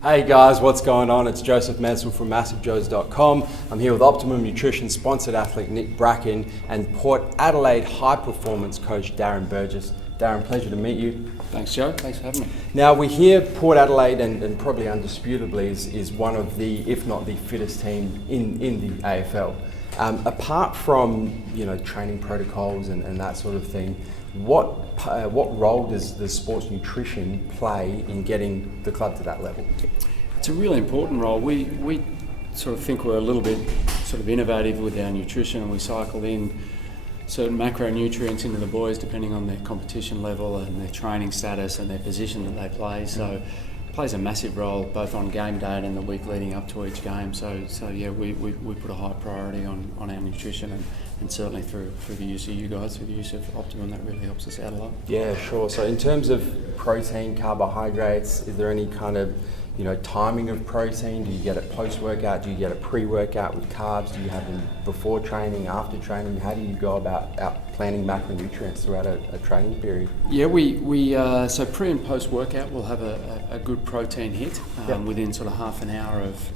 Hey guys, what's going on? It's Joseph Mansell from MassiveJoes.com. I'm here with Optimum Nutrition sponsored athlete Nick Bracken and Port Adelaide high performance coach Darren Burgess. Darren, pleasure to meet you. Thanks, Joe. Thanks for having me. Now we hear Port Adelaide and probably undisputably is one of the, if not the fittest team in the AFL. Apart from training protocols and that sort of thing, what role does the sports nutrition play in getting the club to that level? It's a really important role. We sort of think we're a little bit sort of innovative with our nutrition, and we cycle in certain macronutrients into the boys depending on their competition level and their training status and their position that they play. So it plays a massive role both on game day and the week leading up to each game. So yeah, we put a high priority on our nutrition and certainly through the use of you guys, through the use of Optimum, that really helps us out a lot. Yeah, sure. So in terms of protein, carbohydrates, is there any kind of timing of protein? Do you get it post-workout? Do you get it pre-workout with carbs? Do you have them before training, after training? How do you go about planning macronutrients throughout a training period? Yeah, we so pre and post-workout we'll have a good protein hit within sort of half an hour of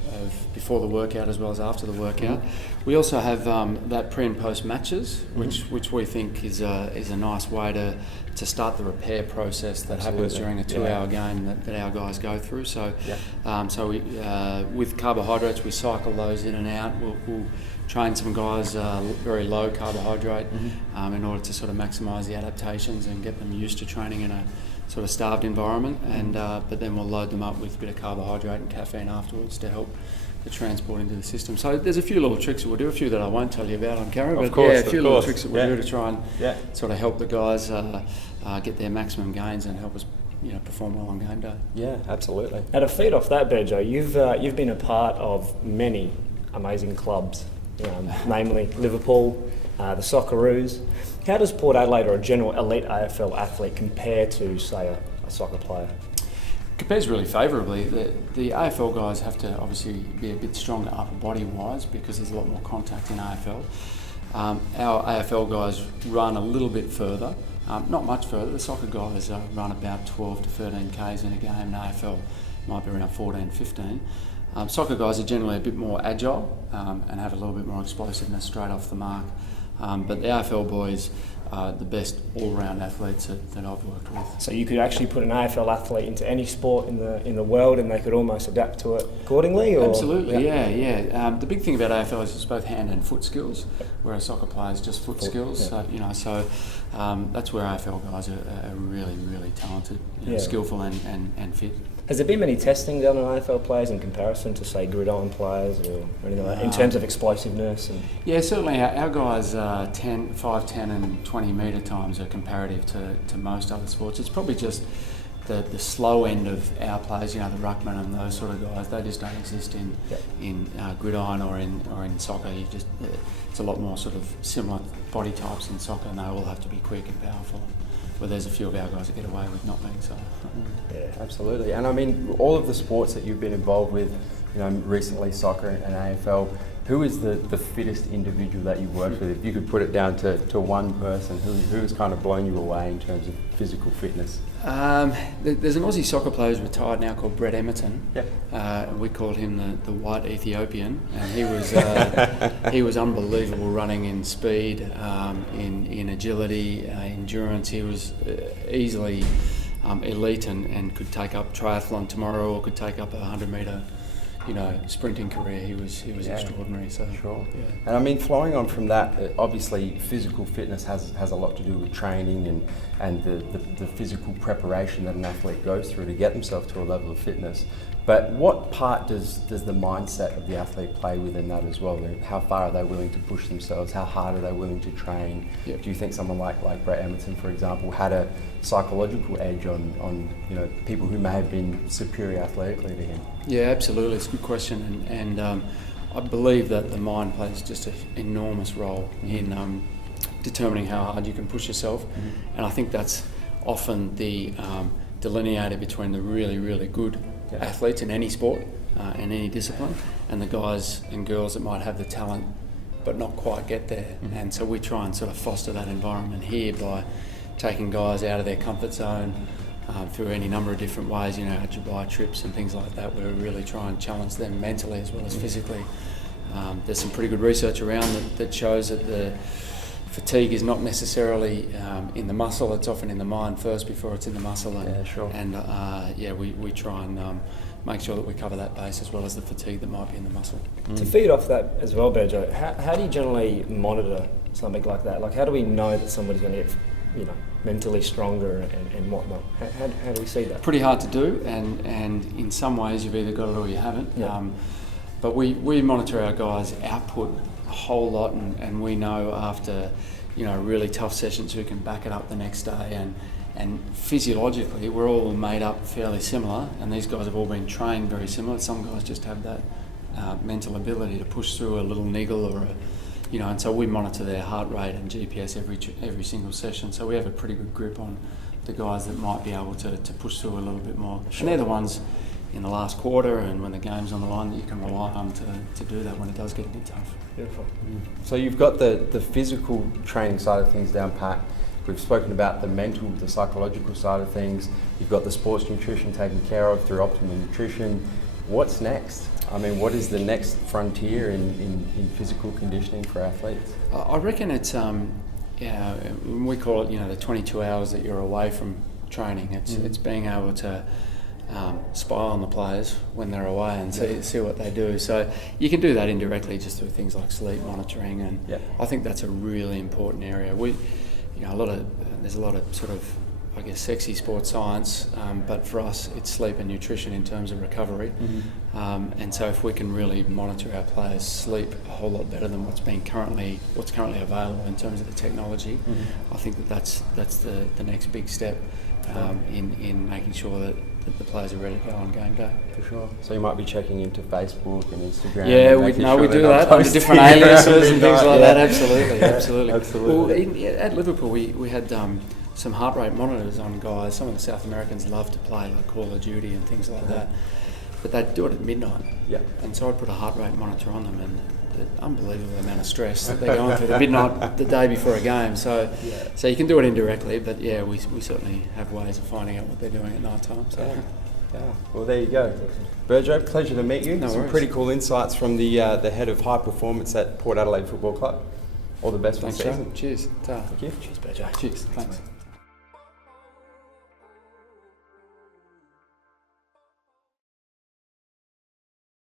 before the workout as well as after the workout. We also have that pre and post matches, which we think is a nice way to start the repair process that happens during a 2-hour game that our guys go through. So we with carbohydrates we cycle those in and out. We'll train some guys very low carbohydrate in order to sort of maximise the adaptations and get them used to training in a sort of starved environment, and but then we'll load them up with a bit of carbohydrate and caffeine afterwards to help the transport into the system. So there's a few little tricks that we'll do, a few that I won't tell you about on camera, but a few little tricks that we'll do to try and sort of help the guys get their maximum gains and help us perform well on game day. Yeah, absolutely. Now to feed off that, Berjo, you've been a part of many amazing clubs, namely Liverpool, the Socceroos. How does Port Adelaide or a general elite AFL athlete compare to, say, a soccer player? Compares really favourably. The AFL guys have to obviously be a bit stronger upper body wise because there's a lot more contact in AFL. Our AFL guys run a little bit further, not much further. The soccer guys run about 12 to 13 Ks in a game. The AFL might be around 14, 15. Soccer guys are generally a bit more agile and have a little bit more explosiveness straight off the mark. But the AFL boys are the best all-round athletes that I've worked with. So you could actually put an AFL athlete into any sport in the world and they could almost adapt to it accordingly? Or? Absolutely, yeah. The big thing about AFL is it's both hand and foot skills, whereas soccer players just foot skills. Yeah. So that's where AFL guys are really, really talented, skillful and fit. Has there been many testing done on AFL players in comparison to, say, gridiron players or anything like that, in terms of explosiveness? Yeah, certainly our guys 5, 10 and 20 metre times are comparative to most other sports. It's probably just the slow end of our players, the ruckman and those sort of guys. They just don't exist in gridiron or in soccer. It's a lot more sort of similar body types in soccer, and they all have to be quick and powerful. Well, there's a few of our guys that get away with not being so. Yeah, absolutely. And I mean, all of the sports that you've been involved with, recently soccer and AFL, who is the fittest individual that you've worked with? If you could put it down to one person, who's kind of blown you away in terms of physical fitness? There's an Aussie soccer player who's retired now called Brett Emerton. Yeah. We called him the White Ethiopian, and he was unbelievable running in speed, in agility, endurance. He was easily elite and could take up triathlon tomorrow or could take up a 100-metre sprinting career. He was extraordinary. So sure. Yeah. And I mean, flowing on from that, obviously physical fitness has a lot to do with training and the physical preparation that an athlete goes through to get themselves to a level of fitness. But what part does the mindset of the athlete play within that as well? How far are they willing to push themselves? How hard are they willing to train? Yep. Do you think someone like Brett Emerton, for example, had a psychological edge on people who may have been superior athletically to him? Yeah, absolutely. It's a good question, and I believe that the mind plays just an enormous role in determining how hard you can push yourself, and I think that's often the delineator between the really, really good athletes in any sport and any discipline, and the guys and girls that might have the talent but not quite get there. And so we try and sort of foster that environment here by taking guys out of their comfort zone, through any number of different ways, you know, our Dubai trips and things like that, where we really try and challenge them mentally as well as physically. There's some pretty good research around that shows that the fatigue is not necessarily in the muscle, it's often in the mind first before it's in the muscle. And we try and make sure that we cover that base as well as the fatigue that might be in the muscle. To feed off that as well, Berjo, how do you generally monitor something like that? Like, how do we know that somebody's going to get, you know, mentally stronger and whatnot? How do we see that? Pretty hard to do, and in some ways you've either got it or you haven't. Yeah. But we monitor our guys' output a whole lot, and we know after, you know, really tough sessions who can back it up the next day, and physiologically we're all made up fairly similar, and these guys have all been trained very similar. Some guys just have that mental ability to push through a little niggle or you know, and so we monitor their heart rate and GPS every single session, so we have a pretty good grip on the guys that might be able to push through a little bit more. Sure. And they're the ones in the last quarter and when the game's on the line that you can rely on to do that when it does get a bit tough. Beautiful. So you've got the physical training side of things down pat. We've spoken about the mental, the psychological side of things. You've got the sports nutrition taken care of through optimal nutrition. What's next? I mean, what is the next frontier in physical conditioning for athletes? I reckon it's we call it, you know, the 22 hours that you're away from training. It's being able to spy on the players when they're away and see what they do. So you can do that indirectly just through things like sleep monitoring, and I think that's a really important area. There's a lot of sort of, I guess, sexy sports science, but for us it's sleep and nutrition in terms of recovery. And so if we can really monitor our players' sleep a whole lot better than what's currently available in terms of the technology, I think that's the next big step in making sure that the players are ready to go on game day. For sure. So you might be checking into Facebook and Instagram. Yeah, we do that under different aliases and things like that. Absolutely. Well, at Liverpool, we had some heart rate monitors on guys. Some of the South Americans love to play like Call of Duty and things like that, but they'd do it at midnight. Yeah. And so I'd put a heart rate monitor on them, and the unbelievable amount of stress that they're going through the midnight the day before a game. So you can do it indirectly, but we certainly have ways of finding out what they're doing at night time. So. Yeah. Well, there you go. Berjo, pleasure to meet you. No Some worries. pretty cool insights from the head of high performance at Port Adelaide Football Club. All the best for the season. Cheers. Ta. Thank you. Cheers, Berjo. Cheers. Thanks.